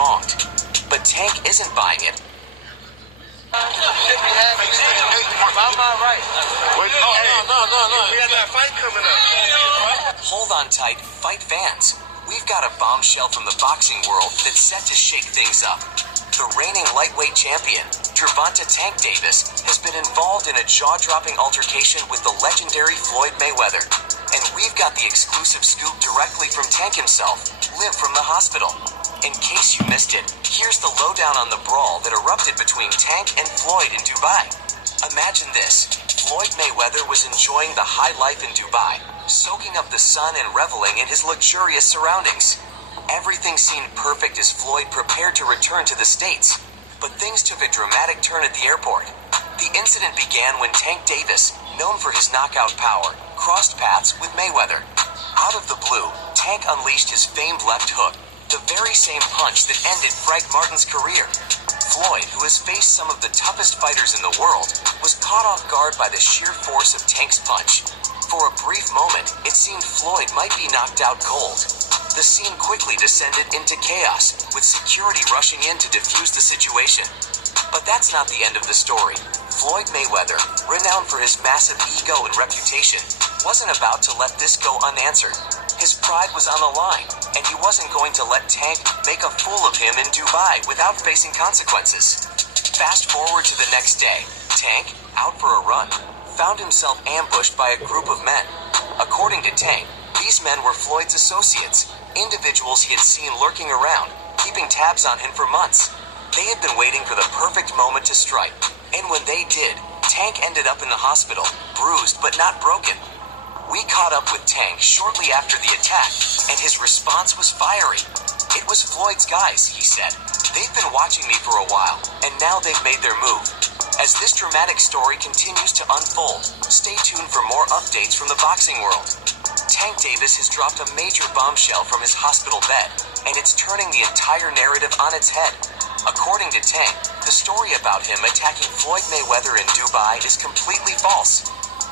wronged. But Tank isn't buying it. Hold on tight, fight fans. We've got a bombshell from the boxing world that's set to shake things up. The reigning lightweight champion, Gervonta "Tank" Davis, has been involved in a jaw-dropping altercation with the legendary Floyd Mayweather. And we've got the exclusive scoop directly from Tank himself, live from the hospital. In case you missed it, here's the lowdown on the brawl that erupted between Tank and Floyd in Dubai. Imagine this, Floyd Mayweather was enjoying the high life in Dubai, soaking up the sun and reveling in his luxurious surroundings. Everything seemed perfect as Floyd prepared to return to the States, but things took a dramatic turn at the airport. The incident began when Tank Davis, known for his knockout power, crossed paths with Mayweather. Out of the blue, Tank unleashed his famed left hook, the very same punch that ended Frank Martin's career. Floyd, who has faced some of the toughest fighters in the world, was caught off guard by the sheer force of Tank's punch. For a brief moment, it seemed Floyd might be knocked out cold. The scene quickly descended into chaos, with security rushing in to defuse the situation. But that's not the end of the story. Floyd Mayweather, renowned for his massive ego and reputation, wasn't about to let this go unanswered. His pride was on the line, and he wasn't going to let Tank make a fool of him in Dubai without facing consequences. Fast forward to the next day, Tank, out for a run, found himself ambushed by a group of men. According to Tank, these men were Floyd's associates, individuals he had seen lurking around, keeping tabs on him for months. They had been waiting for the perfect moment to strike, and when they did, Tank ended up in the hospital, bruised but not broken. We caught up with Tank shortly after the attack, and his response was fiery. It was Floyd's guys, he said. They've been watching me for a while, and now they've made their move. As this dramatic story continues to unfold, stay tuned for more updates from the boxing world. Tank Davis has dropped a major bombshell from his hospital bed, and it's turning the entire narrative on its head. According to Tank, the story about him attacking Floyd Mayweather in Dubai is completely false.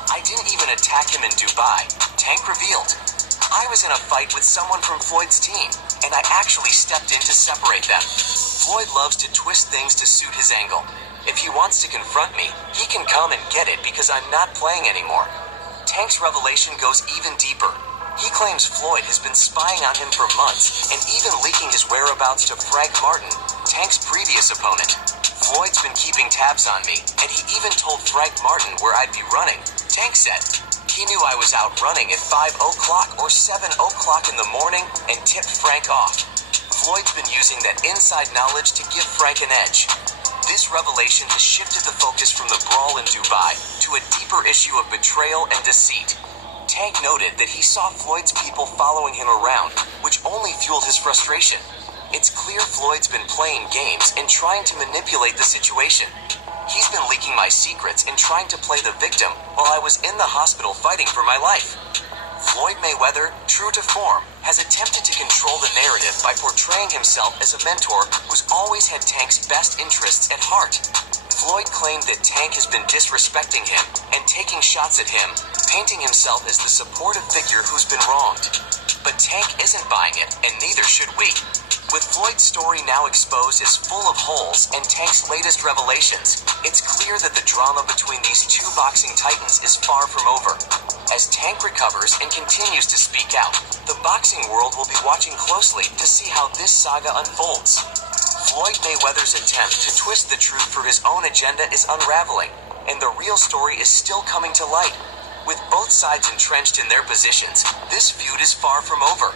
I didn't even attack him in Dubai, Tank revealed. I was in a fight with someone from Floyd's team, and I actually stepped in to separate them. Floyd loves to twist things to suit his angle. If he wants to confront me, he can come and get it because I'm not playing anymore. Tank's revelation goes even deeper. He claims Floyd has been spying on him for months and even leaking his whereabouts to Frank Martin, Tank's previous opponent. Floyd's been keeping tabs on me, and he even told Frank Martin where I'd be running. Tank said he knew I was out running at 5 o'clock or 7 o'clock in the morning and tipped Frank off. Floyd's been using that inside knowledge to give Frank an edge. This revelation has shifted the focus from the brawl in Dubai to a deeper issue of betrayal and deceit. Tank noted that he saw Floyd's people following him around, which only fueled his frustration. It's clear Floyd's been playing games and trying to manipulate the situation. He's been leaking my secrets and trying to play the victim while I was in the hospital fighting for my life. Floyd Mayweather, true to form, has attempted to control the narrative by portraying himself as a mentor who's always had Tank's best interests at heart. Floyd claimed that Tank has been disrespecting him and taking shots at him, painting himself as the supportive figure who's been wronged. But Tank isn't buying it, and neither should we. With Floyd's story now exposed as full of holes and Tank's latest revelations, it's clear that the drama between these two boxing titans is far from over. As Tank recovers and continues to speak out, the boxing world will be watching closely to see how this saga unfolds. Floyd Mayweather's attempt to twist the truth for his own agenda is unraveling, and the real story is still coming to light. With both sides entrenched in their positions, this feud is far from over.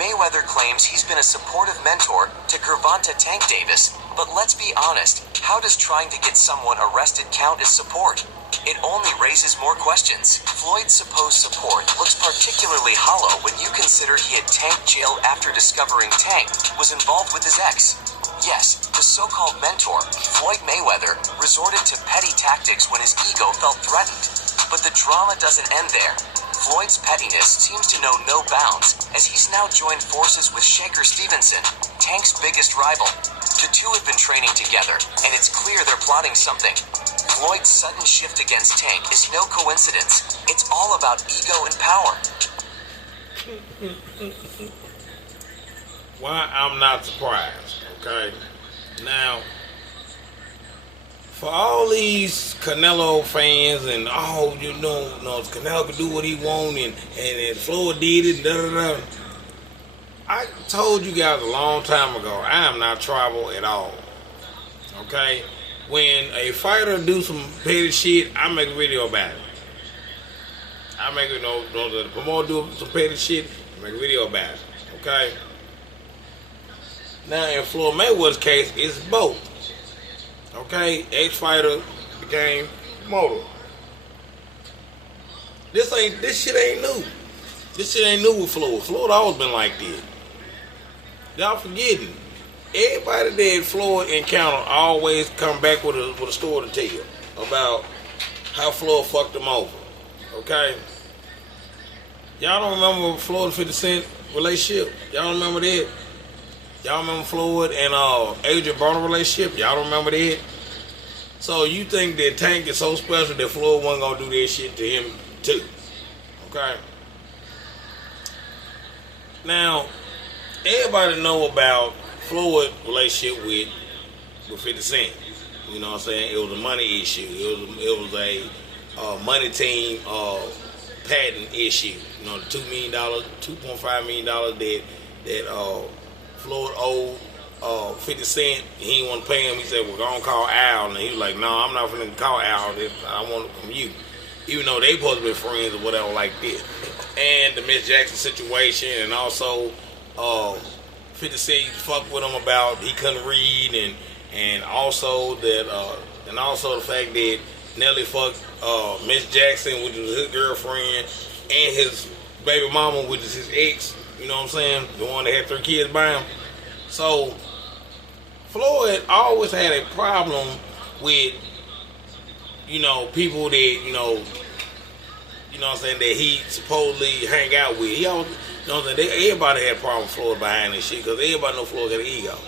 Mayweather claims he's been a supportive mentor to Gervonta "Tank" Davis, but let's be honest, how does trying to get someone arrested count as support? It only raises more questions. Floyd's supposed support looks particularly hollow when you consider he had Tank jailed after discovering Tank was involved with his ex. Yes, the so-called mentor, Floyd Mayweather, resorted to petty tactics when his ego felt threatened. But the drama doesn't end there. Floyd's pettiness seems to know no bounds, as he's now joined forces with Shakur Stevenson, Tank's biggest rival. The two have been training together, and it's clear they're plotting something. Floyd's sudden shift against Tank is no coincidence. It's all about ego and power. Why I'm not surprised. Okay? Now, for all these Canelo fans and Canelo can do what he want and Floyd did it and da. I told you guys a long time ago, I am not tribal at all. Okay? When a fighter do some petty shit, I make a video about it. I make the promoter do some petty shit, I make a video about it. Okay? Now in Floyd Mayweather's case, it's both. Okay, ex-fighter became promoter. This shit ain't new. This shit ain't new with Floyd. Floyd always been like this. Y'all forgetting. Everybody that Floyd encountered always come back with a story to tell about how Floyd fucked him over. Okay? Y'all don't remember Floyd and 50 Cent relationship? Y'all remember that? Y'all remember Floyd and Adrian Broner relationship? Y'all don't remember that? So you think that Tank is so special that Floyd wasn't gonna do that shit to him too? Okay. Now, everybody know about Floyd's relationship with 50 Cent. You know what I'm saying? It was a money issue. It was a money team patent issue. You know, the $2.5 million that Floyd owed 50 Cent. He didn't want to pay him. He said, "We're gonna call Al," and he was like, "No, I'm not gonna call Al. I want it from you." Even though they supposed to be friends or whatever like this. And the Miss Jackson situation, and also 50 Cent fucked with him about he couldn't read, and also the fact that Nelly fucked Miss Jackson, which was his girlfriend, and his baby mama, which is his ex. You know what I'm saying? The one that had 3 kids by him. So Floyd always had a problem with, people that, what I'm saying, that he supposedly hang out with. He always, what I'm saying, everybody had a problem with Floyd behind this shit, because everybody know Floyd got an ego.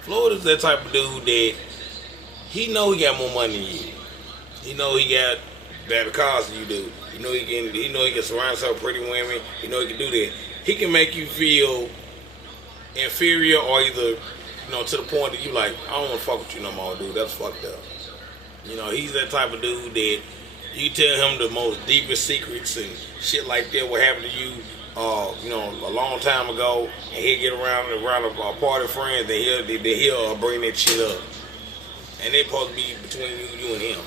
Floyd is that type of dude that he know he got more money than you. He know he got better cars than you do. He know he can surround himself with pretty women. He know he can do that. He can make you feel inferior, or either, to the point that you like, I don't want to fuck with you no more, dude. That's fucked up. He's that type of dude that you tell him the most deepest secrets and shit like that, what happened to you, a long time ago, and he'll get around a party of friends, and he'll bring that shit up, and they supposed to be between you and him.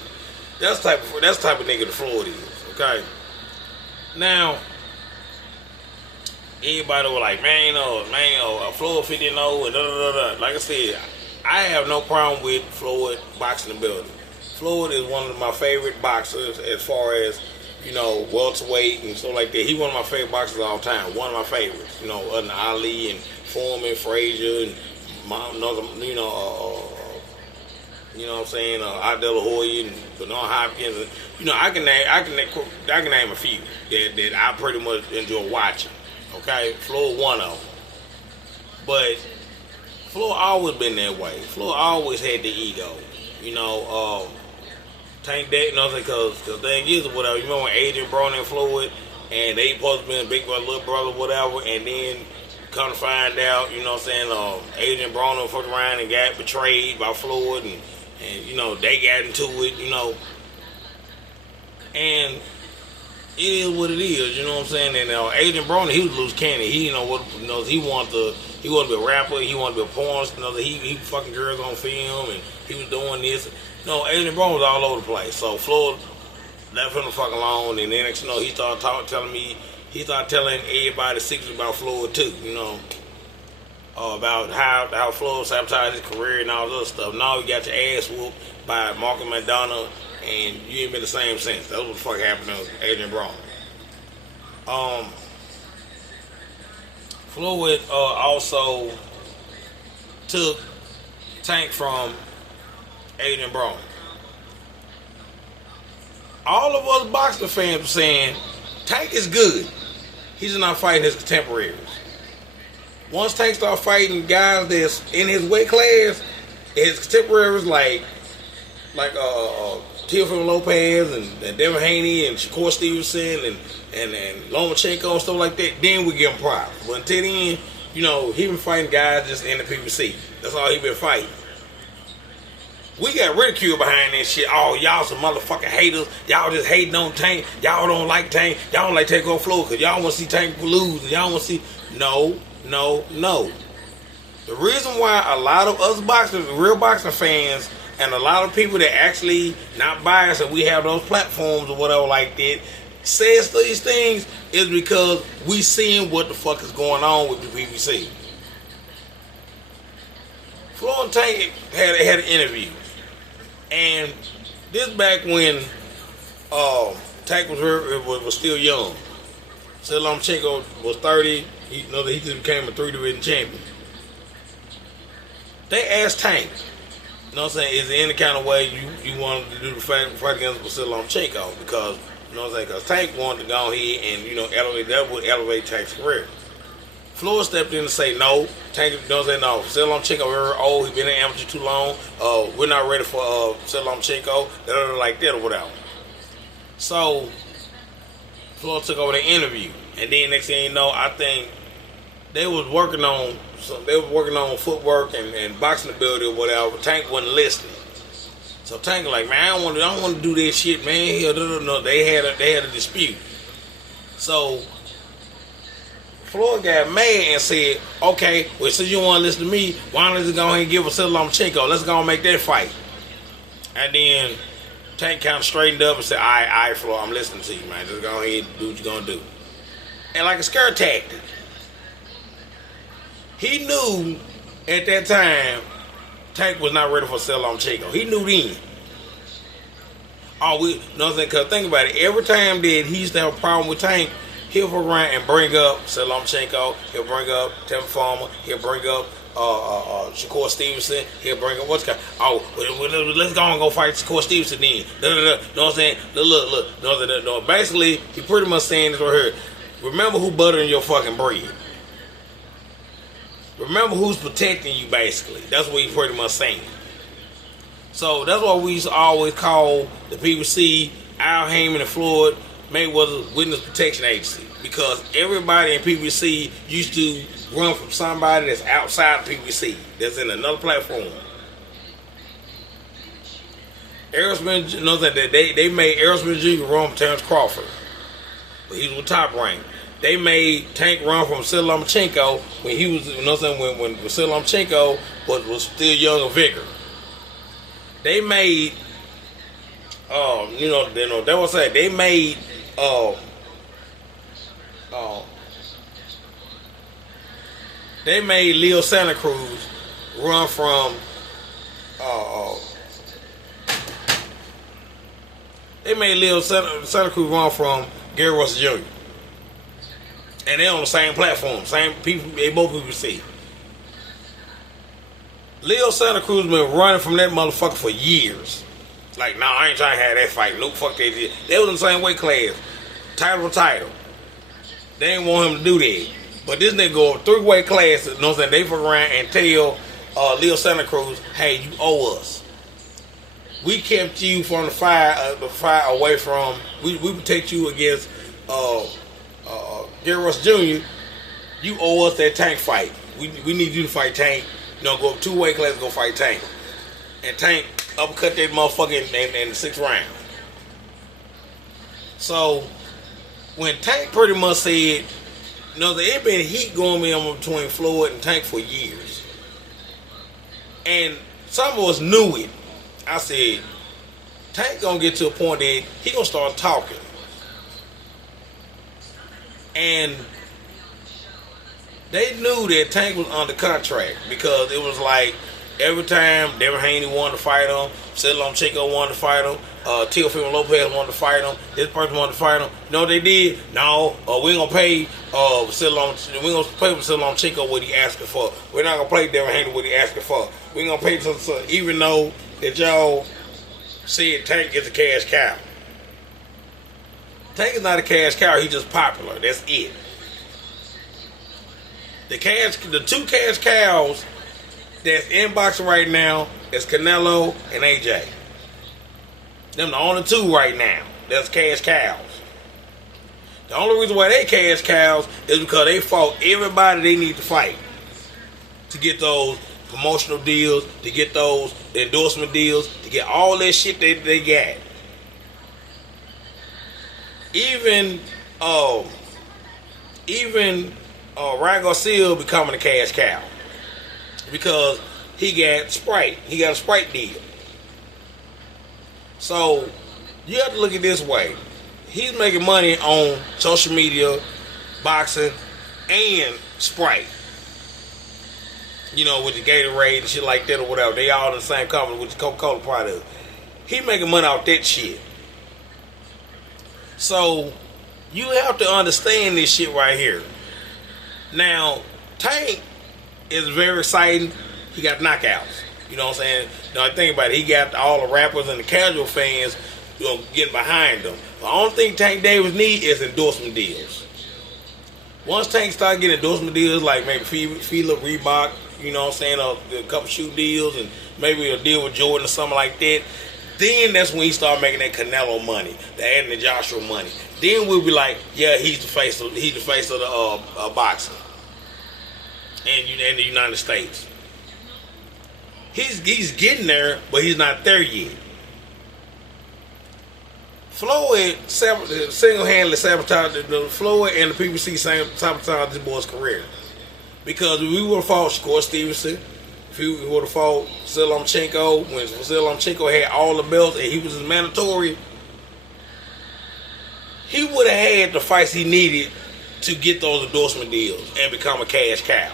That's the type of nigga the Floyd is. Okay. Now, everybody was like, Floyd 50-0 and da. Like I said, I have no problem with Floyd boxing ability. Floyd is one of my favorite boxers as far as, welterweight and stuff like that. He's one of my favorite boxers of all time. One of my favorites. Other than Ali and Foreman, Frazier, and what I'm saying, Adela Hoya and Bernard Hopkins. I can name a few that I pretty much enjoy watching. Okay, Floyd one of them. But Floyd always been that way. Floyd always had the ego. Tank that, because the thing is, whatever. You remember when Adrian Broner and Floyd, and they supposed to be a big brother, little brother, whatever, and then come to find out, Adrian Broner fucked around and got betrayed by Floyd, and they got into it, and it is what it is, you know what I'm saying? And Adrian Broner, he was loose cannon. He he wanted to be a rapper, he wanted to be a porn star, he fucking girls on film, and he was doing this. Adrian Broner was all over the place. So Floyd left him the fuck alone, and then next he started telling everybody secrets about Floyd too, about how Floyd sabotaged his career and all this other stuff. Now you got your ass whooped by Malcolm McDonough, and you ain't been the same since. That's what the fuck happened to Adrian Broner. Floyd also took Tank from Adrian Broner. All of us boxing fans were saying Tank is good. He's not fighting his contemporaries. Once Tank started fighting guys that's in his weight class, his contemporaries like Teofimo Lopez and Devin Haney and Shakur Stevenson and Lomachenko and stuff like that, then we give him props. But until then, he been fighting guys just in the PBC. That's all he been fighting. We got ridiculed behind that shit. Oh, y'all some motherfucking haters. Y'all just hating on Tank. Y'all don't like Tank. Y'all don't like Tank on Floyd because y'all want to see Tank lose. And y'all want to see... No. The reason why a lot of us boxers, real boxing fans, and a lot of people that actually not biased and we have those platforms or whatever like that, says these things is because we seeing what the fuck is going on with the PBC. Floyd and Tank had an interview. And this back when Tank was still young. Lomachenko was 30. He just became a 3-division champion. They asked Tank, is there any kind of way you wanted to do the fight against Lomachenko? Because, because Tank wanted to go ahead and, elevate, that would elevate Tank's career. Floyd stepped in and say no. Tank no. Lomachenko very old. He been in amateur too long. We're not ready for Lomachenko. Like that or whatever. So Floyd took over the interview, and then next thing you know, I think they was working on footwork and boxing ability or whatever. Tank wasn't listening. So Tank was like, man, I don't want to do this shit, man. No. They had a dispute. So Floyd got mad and said, okay, well, since you want to listen to me, why don't you go ahead and give us Lomachenko? Let's go and make that fight. And then Tank kind of straightened up and said, all right, Floyd, I'm listening to you, man. Just go ahead and do what you're going to do. And like a scare tactic, he knew at that time Tank was not ready for Lomachenko. He knew then. Because think about it. Every time that he used to have a problem with Tank, he'll go around and bring up Lomachenko. He'll bring up Tim Farmer. He'll bring up Shakur Stevenson. He'll bring up let's go and go fight Shakur Stevenson then. Know what I'm saying? Look. Basically, he pretty much saying this right here. Remember who buttering your fucking bread. Remember who's protecting you, basically. That's what he's pretty much saying. So that's why we used to always call the PBC, Al Heyman and Floyd Mayweather Witness Protection Agency, because everybody in PBC used to run from somebody that's outside the PBC, that's in another platform. Errol Spence, they made Errol Spence Jr. run from Terrence Crawford, but he was with Top Rank. They made Tank run from Lomachenko when he was, when Lomachenko was still young and vigorous. They made, that was saying they made. They made Leo Santa Cruz run from Gary Russell Jr. And they're on the same platform, same people, they both people see. Leo Santa Cruz been running from that motherfucker for years. Like, nah, I ain't trying to have that fight. No, fuck they did. They was in the same weight class. Title for title. They didn't want him to do that. But this nigga go 3-weight classes, they fuck around and tell Leo Santa Cruz, hey, you owe us. We kept you from the fight away from, we protect you against Gary Russell Jr. You owe us that Tank fight. We need you to fight Tank. Go up 2-weight classes, go fight Tank. And Tank uppercut that motherfucker in the 6th round. So when Tank pretty much said, there had been heat going on between Floyd and Tank for years. And some of us knew it. I said, Tank gonna get to a point that he gonna start talking. And they knew that Tank was under contract because it was like every time Devin Haney wanted to fight him, Lomachenko wanted to fight him, Teofimo Lopez wanted to fight him, this person wanted to fight him. You know what they did? No, we ain't gonna pay Lomachenko what he asking for. We're not gonna pay Devin Haney what he asking for. We ain't gonna pay even though that y'all said Tank is a cash cow. Tank is not a cash cow, he's just popular. That's it. The 2 cash cows that's in boxing right now is Canelo and AJ. Them the only 2 right now that's cash cows. The only reason why they cash cows is because they fought everybody they need to fight to get those promotional deals, to get those endorsement deals, to get all that shit they got. Even Ryan Garcia becoming a cash cow because he got Sprite. He got a Sprite deal. So you have to look at it this way. He's making money on social media, boxing, and Sprite. You know, with the Gatorade and shit like that or whatever. They all in the same company with the Coca-Cola product. He making money off that shit. So you have to understand this shit right here. Now, Tank is very exciting. He got knockouts. You know what I'm saying? Now, think about it. He got all the rappers and the casual fans, you know, getting behind him. The only thing Tank Davis need is endorsement deals. Once Tank start getting endorsement deals, like maybe Fila, Reebok, you know what I'm saying, a couple shoe deals, and maybe a deal with Jordan or something like that, then that's when he start making that Canelo money, the Anthony Joshua money. Then we'll be like, yeah, he's the face of the boxing in the United States. He's getting there, but he's not there yet. Floyd single-handedly sabotaged Floyd and the PBC sabotaged this boy's career. Because if we would have fought Shakur Stevenson, if he would have fought Vasyl Lomachenko, when Vasyl Lomachenko had all the belts and he was his mandatory, he would have had the fights he needed to get those endorsement deals and become a cash cow.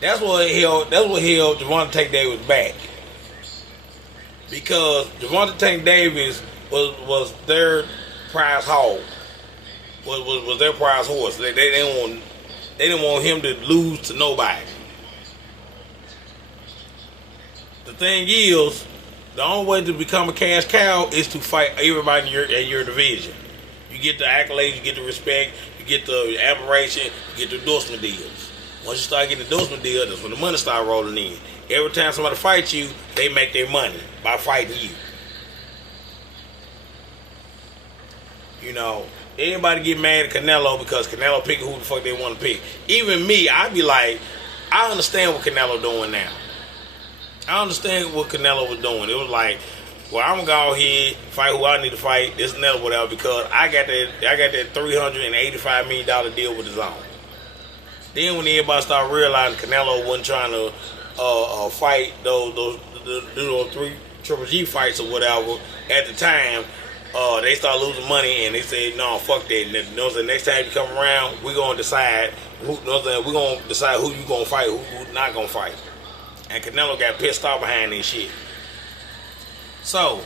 That's what held Gervonta Tank Davis back. Because Gervonta Tank Davis was their prize hog. Was their prize horse. They didn't want him to lose to nobody. The thing is, the only way to become a cash cow is to fight everybody in your division. You get the accolades, you get the respect, you get the admiration, you get the endorsement deals. Once you start getting the endorsement deals, that's when the money start rolling in. Every time somebody fights you, they make their money by fighting you. You know, everybody get mad at Canelo because Canelo picking who the fuck they want to pick. Even me, I be like, I understand what Canelo doing now. I understand what Canelo was doing. It was like, well, I'm gonna go out here, fight who I need to fight, this and that, whatever, because I got that $385 million deal with the zone. Then when everybody started realizing Canelo wasn't trying to fight those 3 Triple G fights or whatever at the time, they started losing money and they said, no, fuck that. And the next time you come around, we're gonna decide who you gonna fight, who not gonna fight. And Canelo got pissed off behind this shit. So,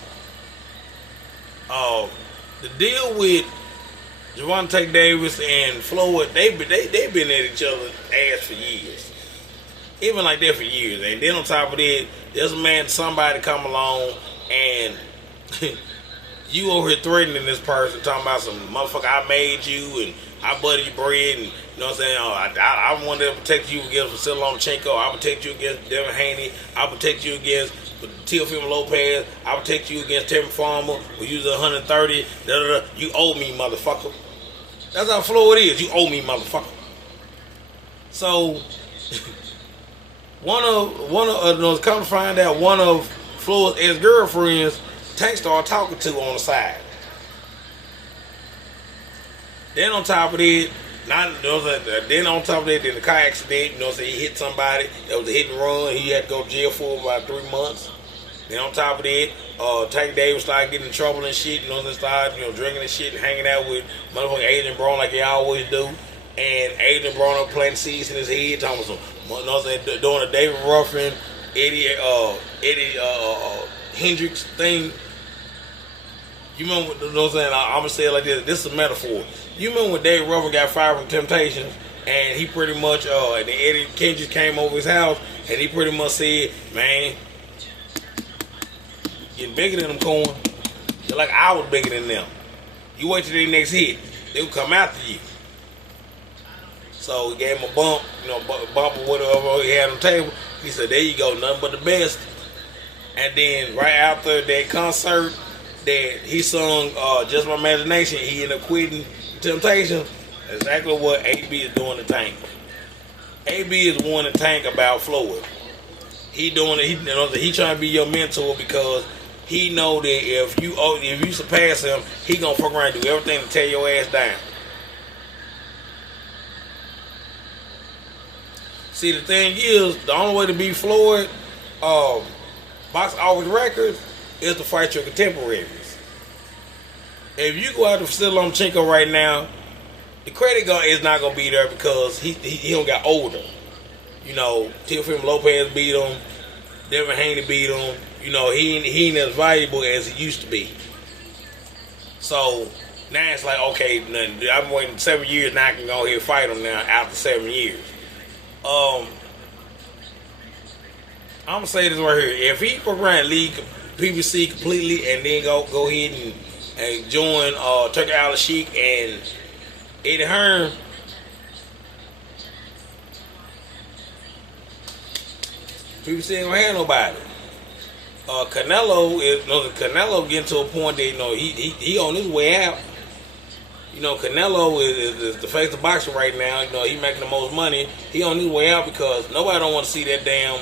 the deal with Gervonta Tank Davis and Floyd, they've been at each other's ass for years. Even like that for years. And then on top of that, there's somebody come along and you over here threatening this person, talking about some motherfucker, I made you and I buttered your bread, and you know what I'm saying? I wanted to protect you against Vasyl Lomachenko. I protect you against Devin Haney. I protect you against Teofimo Lopez. I protect you against Terry Farmer. We use 130. You owe me, motherfucker. That's how Floyd is. You owe me, motherfucker. So come to find out, one of Floyd's ex-girlfriends, Tank started talking to on the side. Then on top of that, then the car accident, you know what I'm saying, he hit somebody, that was a hit and run, he had to go to jail for about 3 months. Then on top of that, Tank Davis started getting in trouble and shit, you know what I'm saying, started, drinking and shit and hanging out with motherfucking Adrian Brown like they always do. And Adrian Brown up planting seeds in his head, talking about some, you know what I'm saying, doing a David Ruffin, Eddie Hendricks thing. You remember, you know what I'm saying? I'm going to say it like this. This is a metaphor. You remember when David Ruffin got fired from Temptations, and he pretty much, and then Eddie Kendricks came over his house, and he pretty much said, man, getting bigger than them corn. They're like I was bigger than them. You wait till their next hit. They will come after you. So he gave him a bump, bump or whatever he had on the table. He said, there you go, nothing but the best. And then right after that concert, that he sung Just My Imagination, he ended up quitting, Temptation, exactly what AB is doing to Tank. AB is wanting to Tank about Floyd. He doing it. He trying to be your mentor because he know that if you surpass him, he gonna fuck around and do everything to tear your ass down. See, the thing is, the only way to beat Floyd, box office records, is to fight your contemporaries. If you go out to Lomachenko right now, the credit is not gonna be there because he don't got older. You know, Teofimo Lopez beat him, Devin Haney beat him. You know, he ain't as valuable as he used to be. So now it's like, okay, I've been waiting 7 years, now I can go ahead and fight him now after 7 years. I'm gonna say this right here. If he fuck around leave PBC completely and then go ahead and join Turkey Al Sheik and Eddie Hearn, PBC ain't gonna have nobody. Canelo getting to a point that he on his way out. You know, Canelo is the face of boxing right now. You know, he making the most money. He on his way out because nobody don't want to see that damn.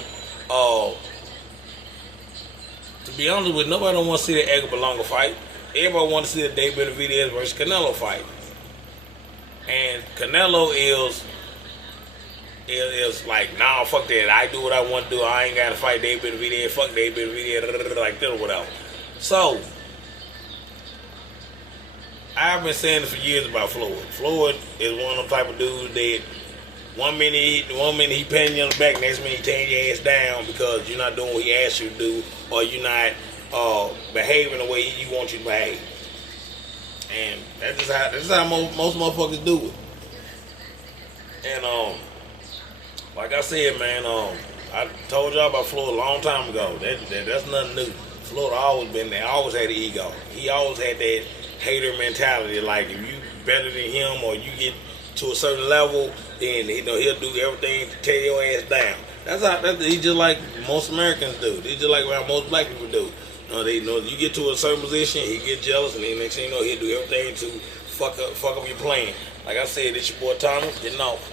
To be honest with you, nobody don't want to see that Edgar Berlanga fight. Everybody want to see the David Benavidez versus Canelo fight. And Canelo is like, nah, fuck that. I do what I want to do. I ain't got to fight David Benavidez. Fuck David Benavidez, like that or whatever. So, I've been saying this for years about Floyd. Floyd is one of them type of dudes that one minute he patting you on the back, next minute he tearing your ass down because you're not doing what he asked you to do, or you're not behaving the way he wants you to behave. And that's how most motherfuckers do it. And like I said, man, I told y'all about Floyd a long time ago. That's nothing new. Floyd always been there. Always had an ego. He always had that hater mentality. Like, if you better than him or you get to a certain level, then he'll do everything to tear your ass down. He just like most Americans do. He just like how most black people do. You get to a certain position, he get jealous, and then next thing you know, he'll do everything to fuck up your plan. Like I said, it's your boy Thomas, getting off.